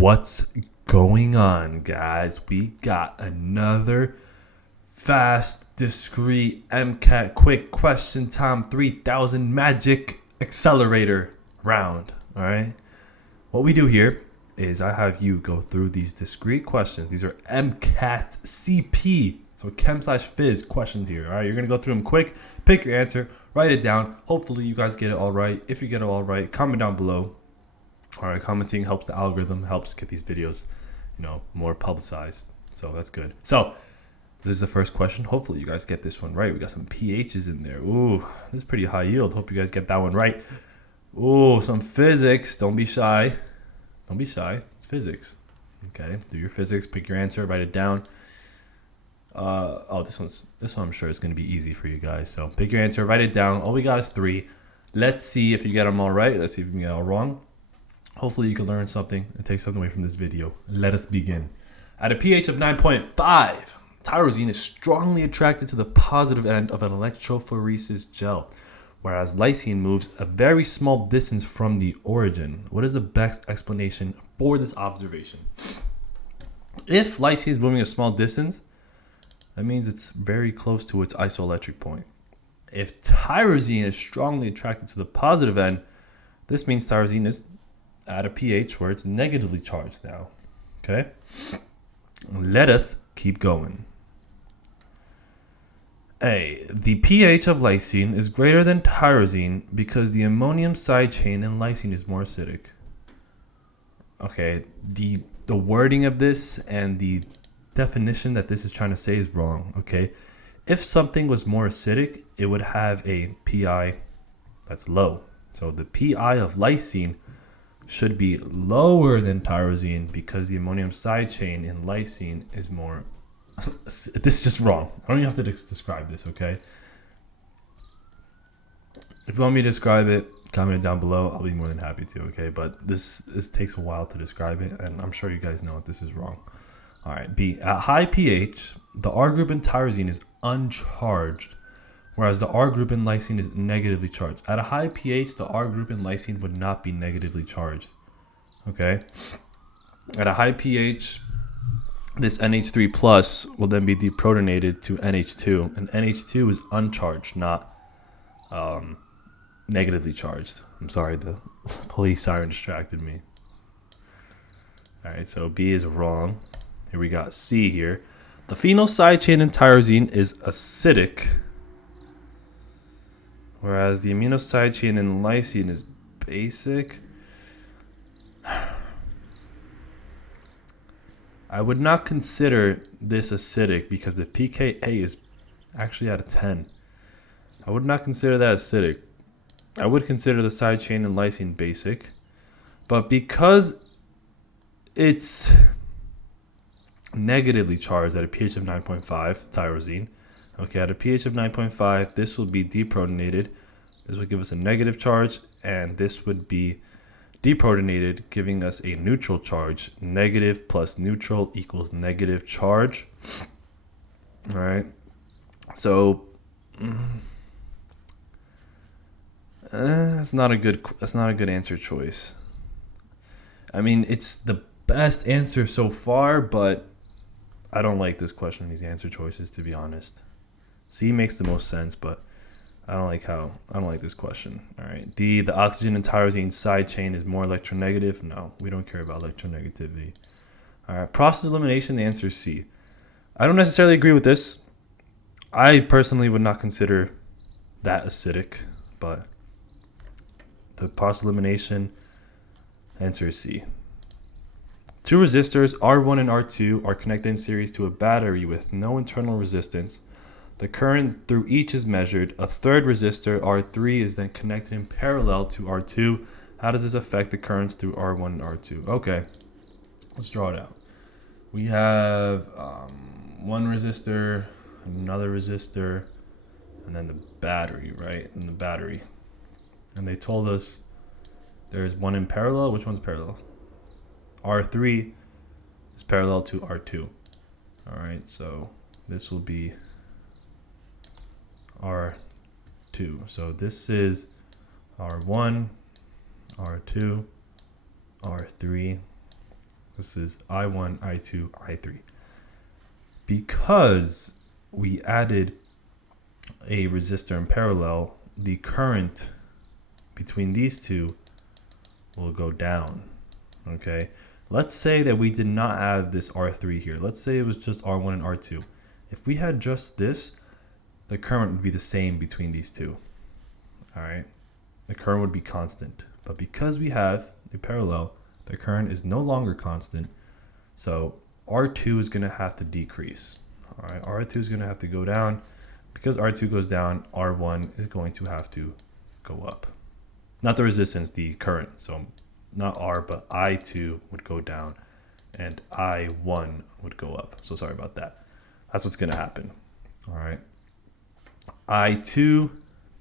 What's going on, guys? We got another fast, discrete MCAT quick question time 3000 magic accelerator round. All right. What we do here is I have you go through these discrete questions. These are MCAT CP, so Chem Phys questions here. All right. You're going to go through them quick, pick your answer, write it down. Hopefully you guys get it all right. If you get it all right, comment down below. All right, commenting helps the algorithm, helps get these videos, more publicized. So that's good. So this is the first question. Hopefully you guys get this one right. We got some pHs in there. Ooh, this is pretty high yield. Hope you guys get that one right. Ooh, some physics. Don't be shy. Don't be shy. It's physics. Okay, do your physics. Pick your answer. Write it down. This one I'm sure is going to be easy for you guys. So pick your answer. Write it down. All we got is 3. Let's see if you get them all right. Let's see if you can get it all wrong. Hopefully you can learn something and take something away from this video. Let us begin. At a pH of 9.5, tyrosine is strongly attracted to the positive end of an electrophoresis gel, whereas lysine moves a very small distance from the origin. What is the best explanation for this observation? If lysine is moving a small distance, that means it's very close to its isoelectric point. If tyrosine is strongly attracted to the positive end, this means tyrosine is at a pH where it's negatively charged now. Okay? Let us keep going. A. The pH of lysine is greater than tyrosine because the ammonium side chain in lysine is more acidic. Okay, the wording of this and the definition that this is trying to say is wrong. Okay? If something was more acidic, it would have a pI that's low. So the pI of lysine should be lower than tyrosine because the ammonium side chain in lysine is more. This is just wrong. I don't even have to describe this, okay? If you want me to describe it, comment it down below. I'll be more than happy to, okay? But this takes a while to describe it, and I'm sure you guys know this is wrong. All right, B. At high pH, the R group in tyrosine is uncharged, whereas the R group in lysine is negatively charged. At a high pH, the R group in lysine would not be negatively charged. Okay? At a high pH, this NH3 plus will then be deprotonated to NH2, and NH2 is uncharged, not negatively charged. I'm sorry, the police siren distracted me. All right, so B is wrong. Here we got C here. The phenyl side chain in tyrosine is acidic, whereas the amino side chain in lysine is basic. I would not consider this acidic because the pKa is actually at a 10. I would not consider that acidic. I would consider the side chain in lysine basic. But because it's negatively charged at a pH of 9.5, tyrosine, okay, at a pH of 9.5, this will be deprotonated. This would give us a negative charge, and this would be deprotonated, giving us a neutral charge. Negative plus neutral equals negative charge. All right. So that's not a good answer choice. I mean, it's the best answer so far, but I don't like this question, these answer choices, to be honest. C makes the most sense, but I don't like this question. All right. D, the oxygen in tyrosine side chain is more electronegative. No, we don't care about electronegativity. All right. Process elimination, the answer is C. I don't necessarily agree with this. I personally would not consider that acidic, but the process elimination answer is C. Two resistors, R1 and R2, are connected in series to a battery with no internal resistance. The current through each is measured. A third resistor, R3, is then connected in parallel to R2. How does this affect the currents through R1 and R2? Okay, let's draw it out. We have one resistor, another resistor, and then the battery, right? And the battery. And they told us there's one in parallel. Which one's parallel? R3 is parallel to R2. All right, so this will be R2. So this is R1, R2, R3. This is I1, I2, I3. Because we added a resistor in parallel, the current between these two will go down. Okay, let's say that we did not have this R3 here. Let's say it was just R1 and R2. If we had just this, the current would be the same between these two. All right, the current would be constant. But because we have a parallel, the current is no longer constant. So R2 is going to have to decrease. All right, R2 is going to have to go down. Because R2 goes down, R1 is going to have to go up. Not the resistance, the current. So not R, but I2 would go down and I1 would go up. So sorry about that. That's what's going to happen. All right. I2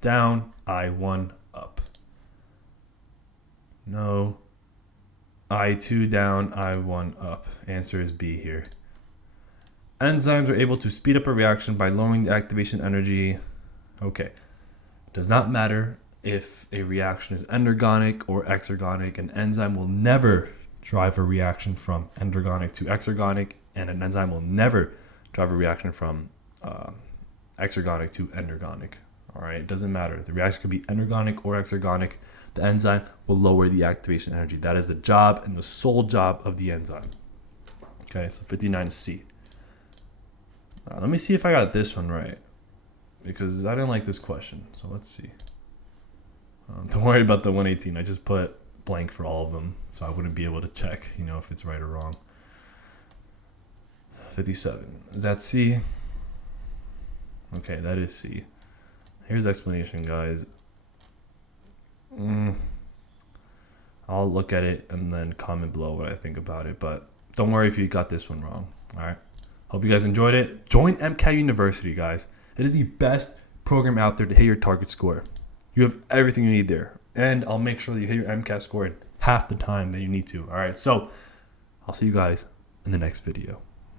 down, I1 up. No. I2 down, I1 up. Answer is B here. Enzymes are able to speed up a reaction by lowering the activation energy. Okay. Does not matter if a reaction is endergonic or exergonic. An enzyme will never drive a reaction from endergonic to exergonic, and an enzyme will never drive a reaction from exergonic to endergonic. All right, it doesn't matter. The reaction could be endergonic or exergonic. The enzyme will lower the activation energy. That is the job and the sole job of the enzyme. Okay, so 59 is C. Let me see if I got this one right, because I didn't like this question. So let's see. Don't worry about the 118. I just put blank for all of them, so I wouldn't be able to check, if it's right or wrong. 57. Is that C? Okay, that is C. Here's the explanation, guys. I'll look at it and then comment below what I think about it, but don't worry if you got this one wrong. All right. Hope you guys enjoyed it. Join MCAT University, guys. It is the best program out there to hit your target score. You have everything you need there. And I'll make sure that you hit your MCAT score in half the time that you need to. All right. So I'll see you guys in the next video.